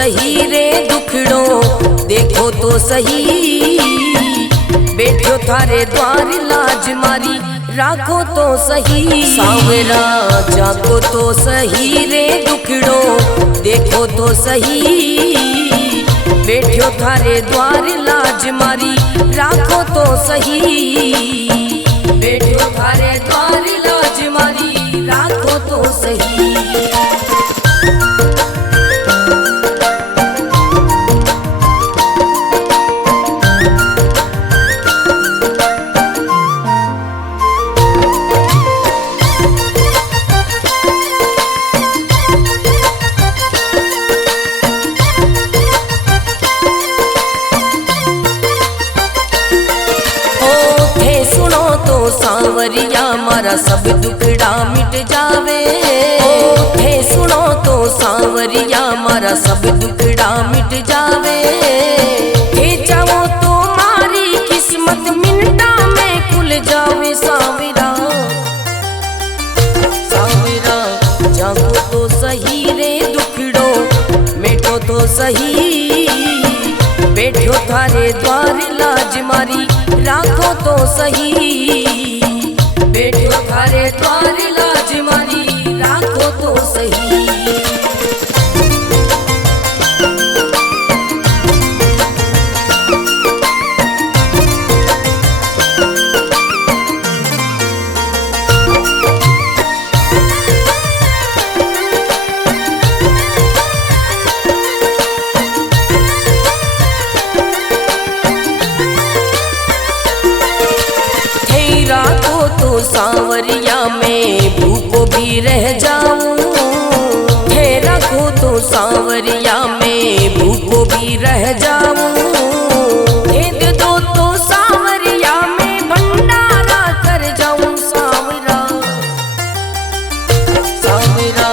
सही रे दुखड़ो, देखो तो सही बैठो थारे द्वार लाज मारी, राखो तो सही सांवरा जागो तो सही रे दुखड़ो, देखो तो सही बैठो थारे द्वार लाज मारी, राखो तो सही बैठो थारे द्वार लाज मारी, राखो तो सही। सांवरिया मारा सब दुखड़ा मिट जावे, थे सुनो तो सांवरिया मारा सब दुखड़ा मिट जावे, थे चाहो तो मारी किस्मत मिनटा में खुल जावे सांवरा, सांवरा जागो तो सही रे दुखड़ो, मिटो तो सही बैठो थारे द्वार लाज मारी, राखो तो सही बैठो थारे द्वार लाज मारी, राखो तो सही। सांवरिया में भूखो भी रह जाऊं, थे रखो तो सांवरिया में भूखो भी रह जाऊं, दे दो तो सांवरिया में भंडारा कर जाऊं सांवरा, सांवरा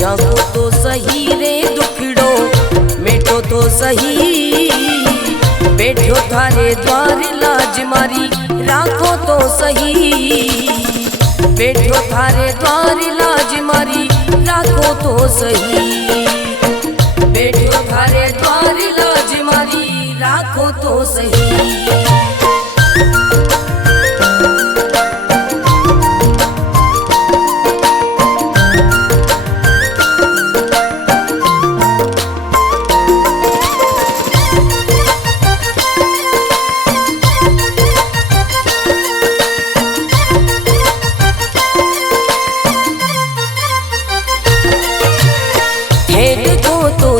जागो तो सही रे दुखड़ो, मिटो तो सही बैठो थारे द्वार लाज मारी, राखो तो सही बैठो थारे द्वार लाज मारी, राखो तो सही बैठो थारे द्वार लाज मारी, राखो तो सही।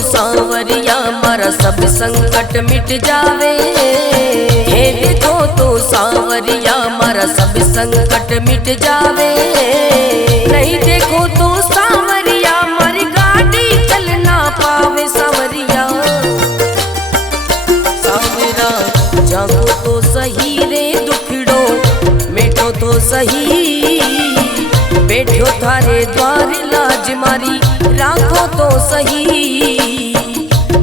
सांवरिया मारा सब संकट मिट जावे, हे देखो तो सांवरिया मारा सब संकट मिट जावे, नहीं देखो तो सांवरिया मारी गाड़ी चल ना पावे सांवरिया, सांवरा जागो तो सही रे दुखड़ो, मिटो तो सही बैठो थारे द्वार लाज मारी, राखो तो सही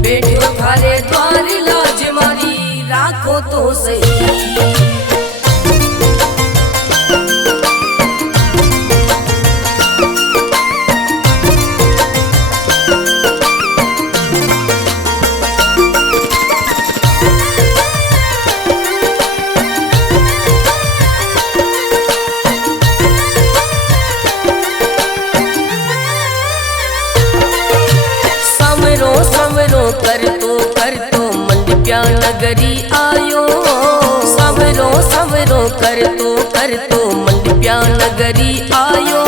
बैठो थारे द्वार लाज मारी, राखो तो सही। कर तो मंडप्या नगरी आयो, सवरो सवरो कर तो मंडप्या नगरी आयो,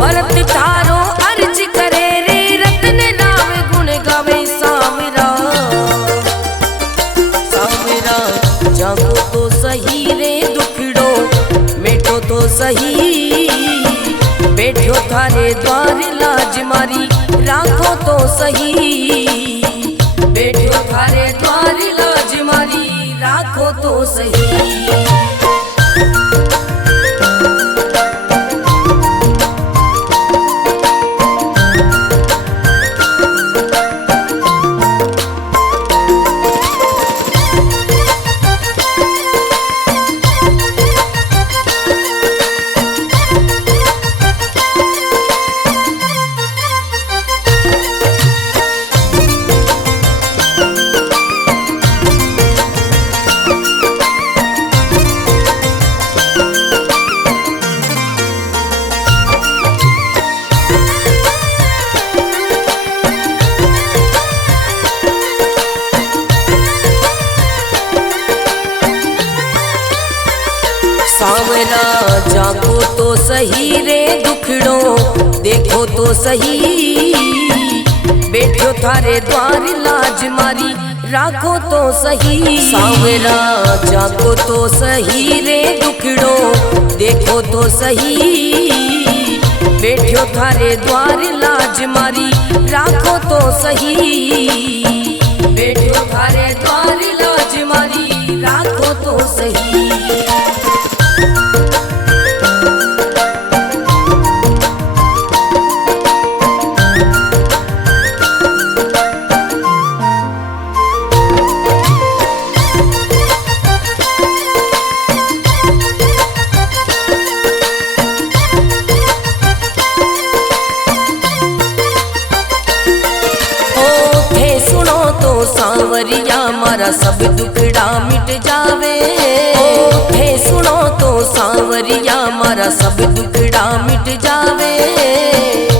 भरत थारो अर्ज करे रे रतन राव गुण गावे सांवरा, सांवरा जागो तो सही रे दुखड़ो, मिटो तो सही बैठो थारे द्वार लाज मारी, राखो तो सही बैठो थारे द्वार लाज मारी, राखो तो सही। सांवरा जागो तो सही रे दुखड़ो देखो तो सही, बैठो थारे द्वार लाज मारी राखो तो सही। सांवरा जागो तो सही रे दुखड़ो देखो तो सही, बैठो थारे द्वार लाज मारी राखो तो सही, बैठो थारे द्वार लाज मारी राखो तो सही। सांवरिया मारा सब दुखड़ा मिट जावे, थे सुनो तो सांवरिया मारा सब दुखड़ा मिट जावे,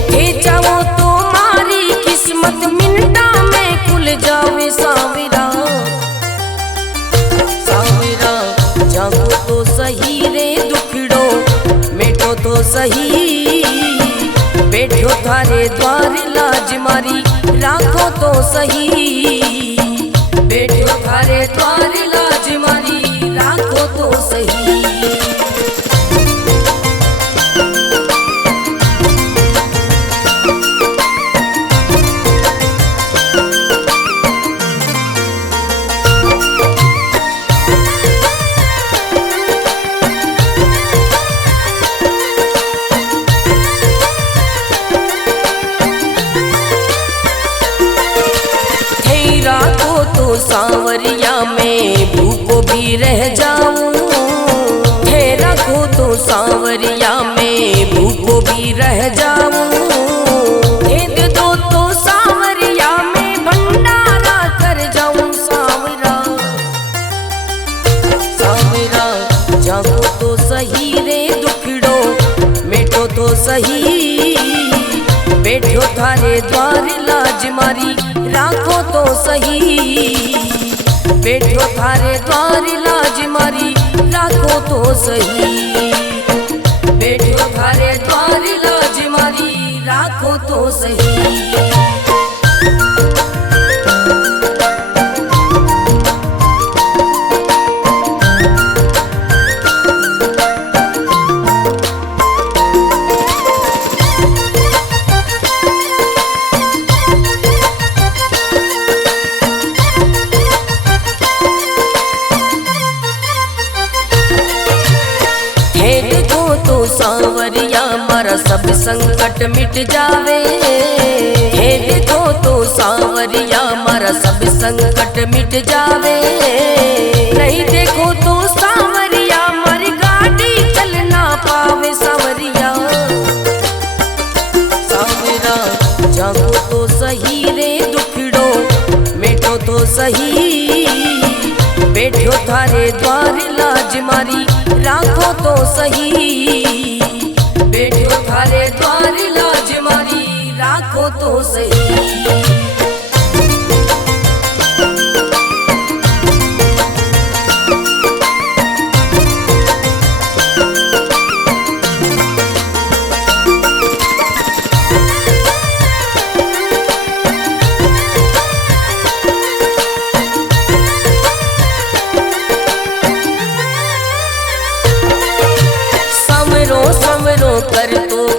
थे चाहो तो मारी किस्मत मिनटा में खुल जावे। सांवरा सांवरा जागो तो सही रे दुखड़ो मिटो तो सही, बैठो थारे द्वार लाज मारी राखो तो सही, बैठो थारे द्वार लाज मारी राखो तो सही। सांवरिया में भूखो भी रह जाऊं, थे रखो तो सांवरिया में भूखो भी रह जाऊं, दे दो तो सांवरिया में भंडारा कर जाऊं। सांवरा सांवरा जागो तो सही रे दुखड़ो मिटो तो सही, बैठो थारे द्वार लाज मारी राखो तो सही, बैठो थारे द्वार लाज मारी राखो तो सही, बैठो थारे द्वार लाज मारी राखो तो सही। सांवरिया मारा सब संकट मिट जावे, हे देखो तो सांवरिया मारा सब संकट मिट जावे, नहीं देखो तो सांवरिया मारी गाड़ी चल ना पावे। सांवरिया सांवरा जागो तो सही रे दुखड़ो मिटो तो सही, बैठो थारे द्वार लाज मारी राखो तो सही, बैठो थारे द्वार लाज मारी राखो तो सही।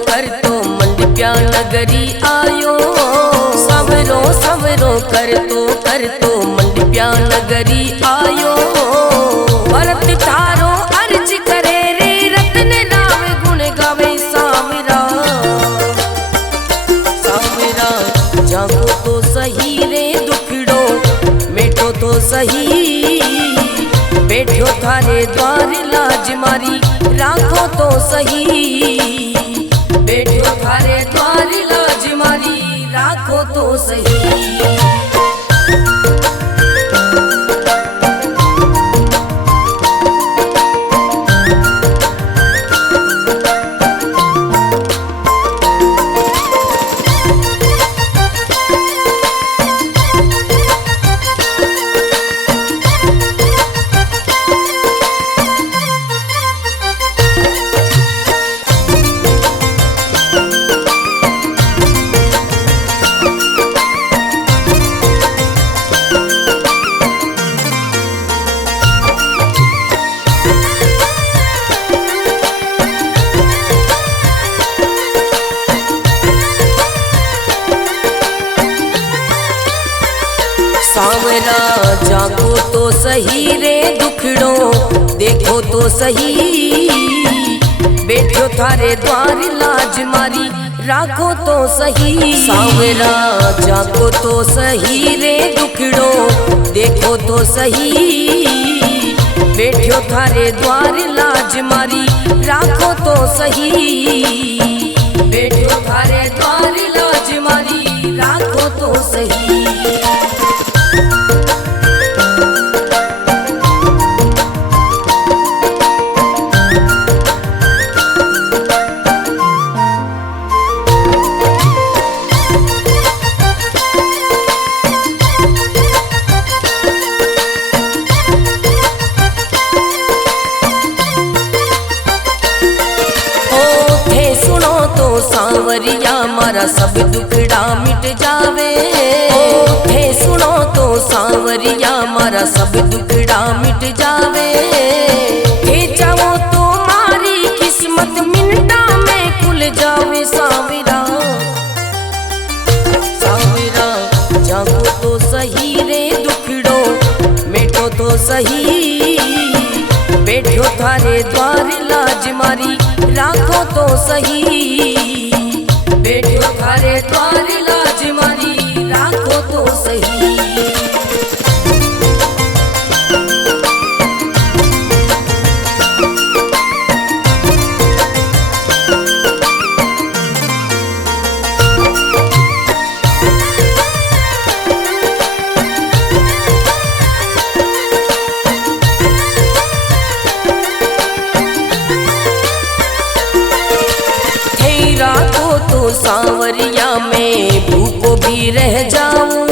कर तो मंडप्या नगरी आयो, सवरो सवरो कर तो मंडप्या नगरी आयो, भरत थारो अर्ज करे रे रतन राम गुण गावे। सांवरा सांवरा जागो तो सही रे दुखड़ो मिटो तो सही, बैठो थारे द्वार लाज मारी राखो तो सही, बैठो थारे द्वार लाज मारी राखो तो सही। सही रे दुखड़ो, देखो तो सही बैठो थारे द्वार लाज मारी, राखो तो सही सांवरा जाको तो सही रे दुखड़ो, देखो तो सही बैठो थारे द्वार लाज मारी, राखो तो सही बैठो थारे द्वार लाज मारी, राखो तो सही। सांवरिया मारा सब दुखड़ा मिट जावे, थे सुनो तो सांवरिया मारा सब दुखड़ा मिट जावे, थे चाहो तो मारी किस्मत मिनटा में खुल जावे सांवरा, सांवरा जागो तो सही रे दुखड़ो, मिटो तो सही बैठो थारे द्वार लाज मारी, राखो तो सही बैठो थारे द्वार लाज मारी, राखो तो सही। सांवरिया में भूखो भी रह जाऊं,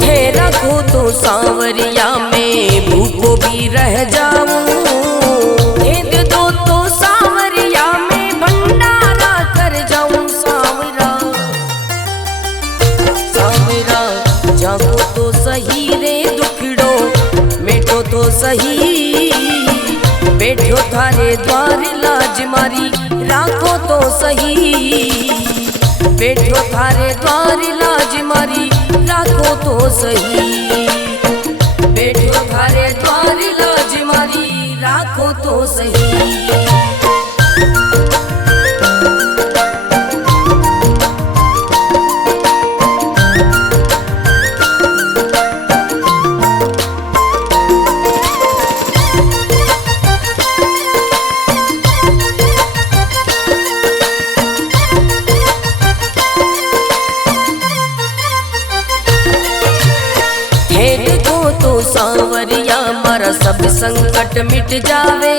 थे रखो तो सांवरिया में भूखो भी रह जाऊं, दे दो तो सांवरिया में भंडारा कर जाऊं सांवरा, सांवरा जागो तो सही रे दुखड़ो, मिटो तो सही बैठो थारे द्वार लाज मारी, राखो तो सही बैठो थारे द्वार लाज मारी, राखो तो सही बैठो थारे द्वार लाज मारी, राखो तो सही। सांवरिया मारा सब संकट मिट जावे,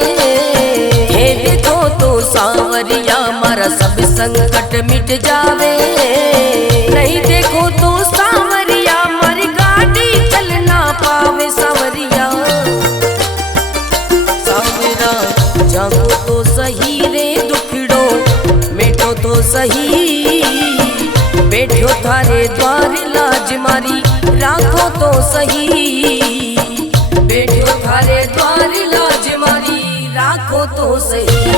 हे देखो तो सांवरिया मारा सब संकट मिट जावे, नहीं देखो तो सांवरिया मारी गाड़ी चल ना पावे सांवरिया, सांवरा जागो तो सही रे दुखड़ो, मिटो तो सही बैठो थारे द्वार लाज मारी, राखो तो सही बैठो थारे द्वार लाज मारी, राखो तो सही।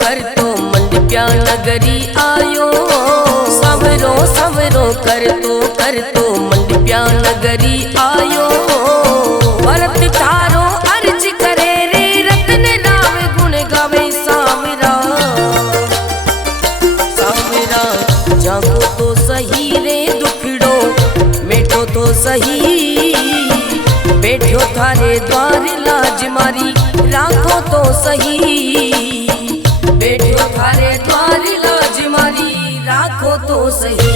कर तो मंडप्या नगरी आयो, सवरो सवरो कर तो मंडप्या नगरी आयो, भरत थारो अर्ज करे रे रतन राव गुण गावे सांवरा, सांवरा जागो तो सही रे दुखड़ो, मिटो तो सही बैठो थारे द्वार लाज मारी, राखो तो सही बैठो थारे द्वार लाज मारी, राखो तो सही।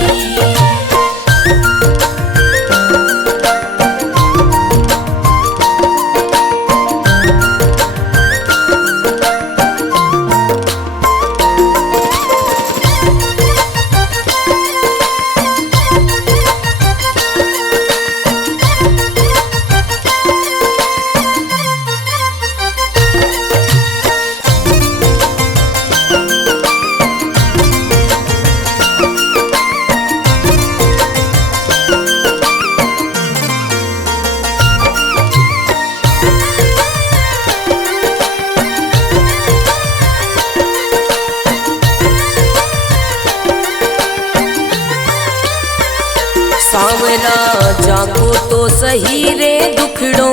जाको तो सही रे दुखड़ो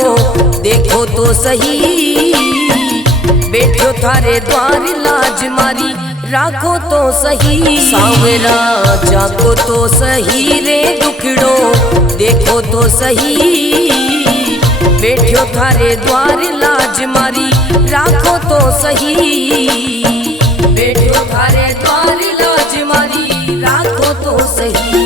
देखो तो सही, बैठो थारे द्वार लाज मारी राखो तो सही। सांवरा जाको तो सही रे दुखड़ो देखो तो सही, बैठो थारे द्वार लाज मारी राखो तो सही, बैठो थारे द्वार लाज मारी राखो तो सही।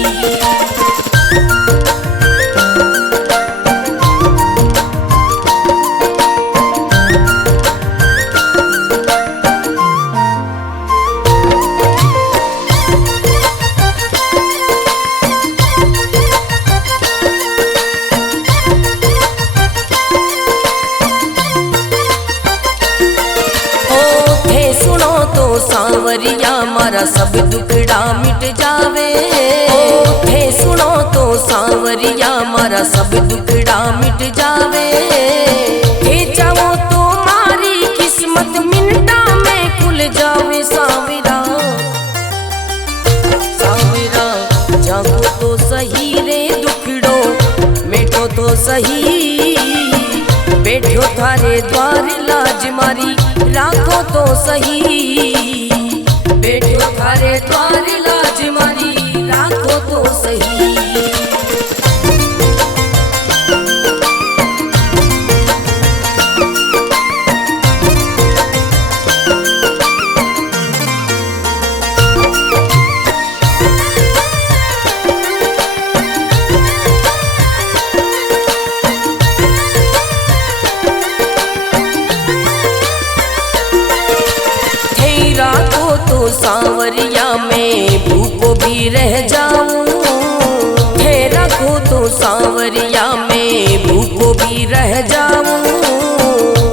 सांवरिया मारा सब दुखड़ा मिट जावे, थे सुनो तो सांवरिया मारा सब दुखड़ा मिट जावे, थे चाहो तो मारी किस्मत मिनटा में खुल जावे। सांवरा सांवरा जागो तो सही रे दुखड़ो मिटो तो सही, बैठो थारे द्वार लाज मारी राखो तो सही, बैठो थारे द्वार लाज मारी राखो तो सही। तो सांवरिया में भूखो भी रह जाऊं, थे रखो तो सांवरिया में भूखो भी रह जाऊं,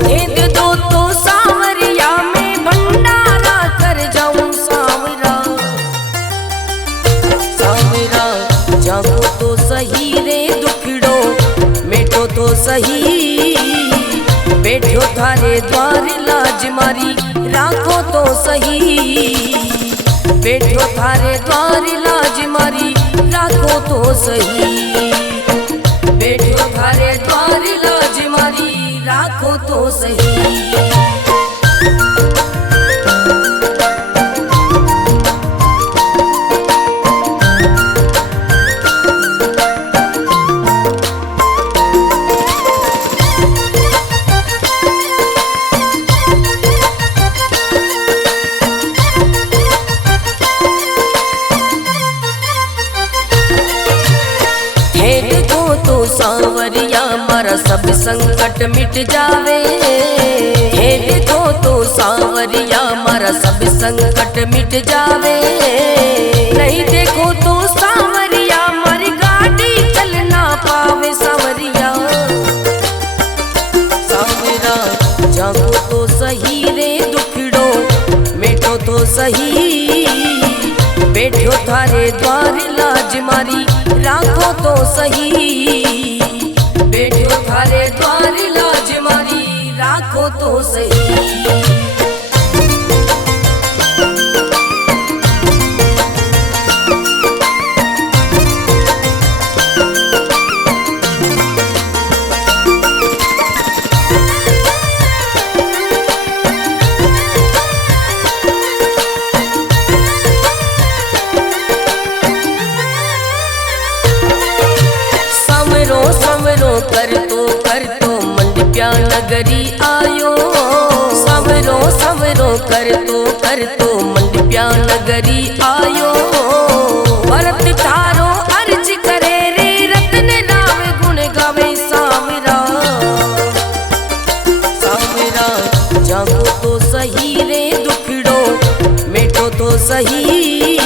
भेद दो तो सांवरिया में भंडारा कर जाऊं। सांवरा सांवरा जागो तो सही रे दुखड़ो मिटो तो सही, बैठो थारे द्वार लाज मारी राखो तो सही, बैठो थारे द्वार लाज मारी राखो तो सही, बैठो थारे द्वार लाज मारी राखो तो सही। सांवरिया मारा सब संकट मिट जावे, हे देखो तो सांवरिया मारा सब संकट मिट जावे, नहीं देखो तो सांवरिया मारी गाड़ी चल ना पावे। सांवरिया सांवरा जागो तो सही रे दुखड़ो मिटो तो सही, बैठो थारे द्वार लाज मारी राखो तो सही, बैठो थारे द्वार लाज मारी राखो तो सही। कर तो मंडप्या नगरी आयो, सवरो सवरो कर तो मंडप्या नगरी आयो, भरत थारो अर्ज करे रे रतन राव गुण गावे। सांवरा सांवरा जागो तो सही रे दुखड़ो मिटो तो सही,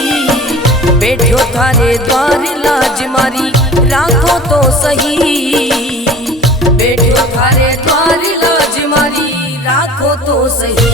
बैठो थारे द्वार लाज मारी राखो तो सही, बैठो थारे द्वार लाज मारी राखो तो सही।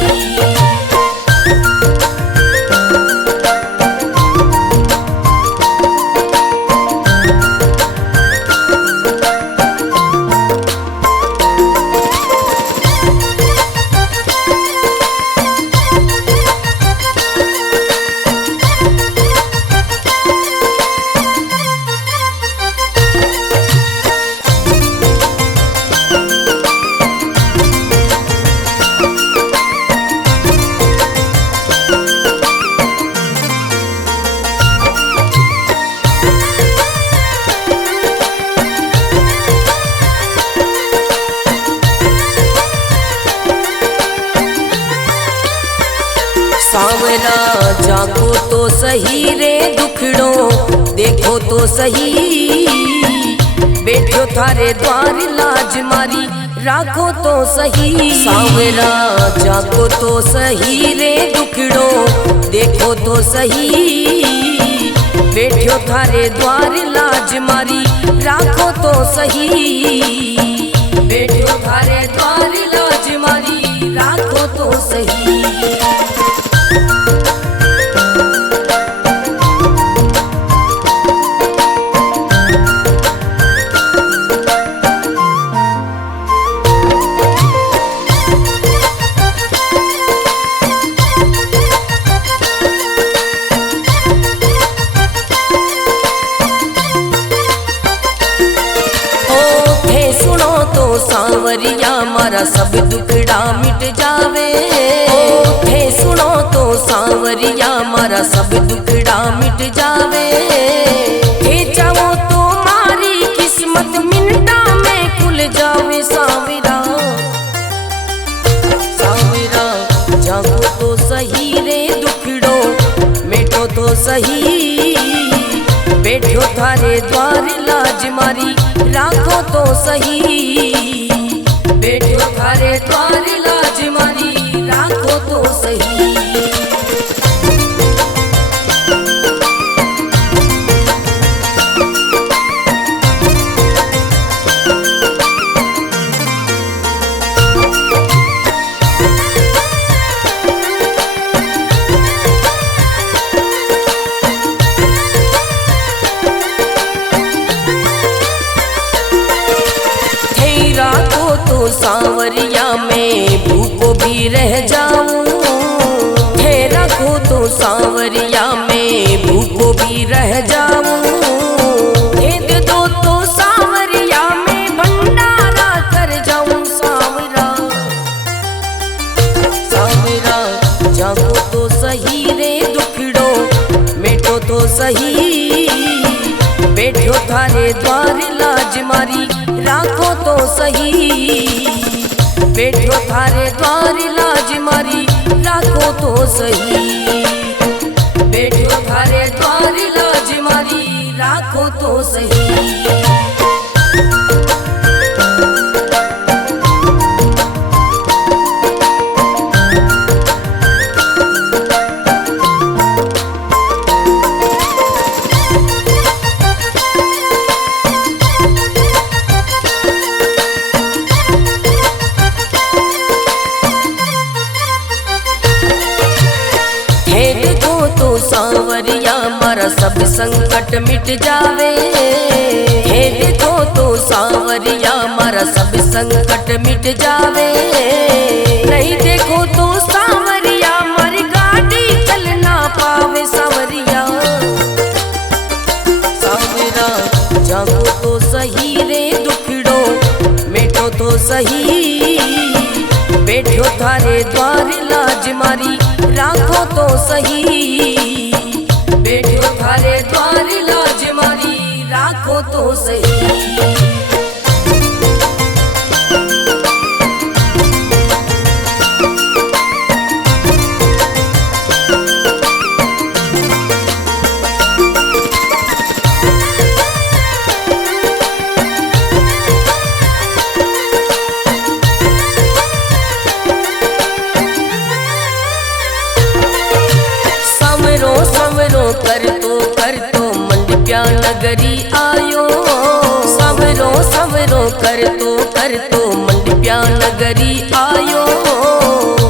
तो सही रे दुखड़ो, देखो तो सही बैठो थारे द्वार लाज मारी, राखो तो सही सांवरा। जागो तो सही रे दुखड़ो, देखो तो सही बैठो थारे द्वार लाज मारी, राखो तो सही बैठो थारे द्वार लाज मारी, राखो तो सही। सांवरिया मारा सब दुखड़ा मिट जावे, थे सुनो तो सांवरिया मारा सब दुखड़ा मिट जावे। थे चाहो तो मारी किस्मत मिनटा में खुल जावे सांवरा। सांवरा जागो तो सही रे दुखड़ो, मेटो तो सही बैठो थारे द्वार लाज मारी, राखो तो सही बैठो थारे द्वार लाज मारी, राखो तो सही। सांवरिया में भूखो भी रह जाऊं, थे रखो तो सांवरिया में भूखो भी रह जाऊं। दे दो तो सांवरिया में भंडारा कर जाऊं सांवरा। सांवरा जागो तो सही रे दुखड़ो, मेटो तो सही बैठो थारे द्वार लाज मारी, राखो तो सही बैठो थारे द्वार लाज मारी, राखो तो सही बैठो थारे द्वार लाज मारी, राखो तो सही। सांवरिया मारा सब संकट मिट जावे, हे देखो तो सांवरिया मारा सब संकट मिट जावे। नहीं देखो तो सांवरिया मारी गाड़ी चल ना पावे सांवरिया। सांवरा जागो तो सही रे दुखड़ो, मेटो तो सही बैठो थारे द्वार लाज मारी, राखो तो सही बैठो थारे द्वार लाज मारी, राखो तो सही। कर तो मंडप्या नगरी आयो, समरो समरो कर तो मंडप्या नगरी आयो।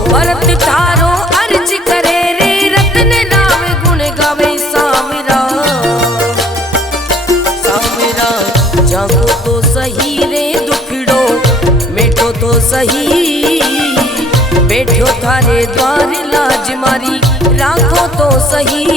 भरत थारो अर्ज करे रे रत्न नाम गुण गावे सांवरा। सांवरा जागो तो सही रे दुखड़ो, मेटो तो सही बैठो थारे द्वार लाज मारी, राखो तो सही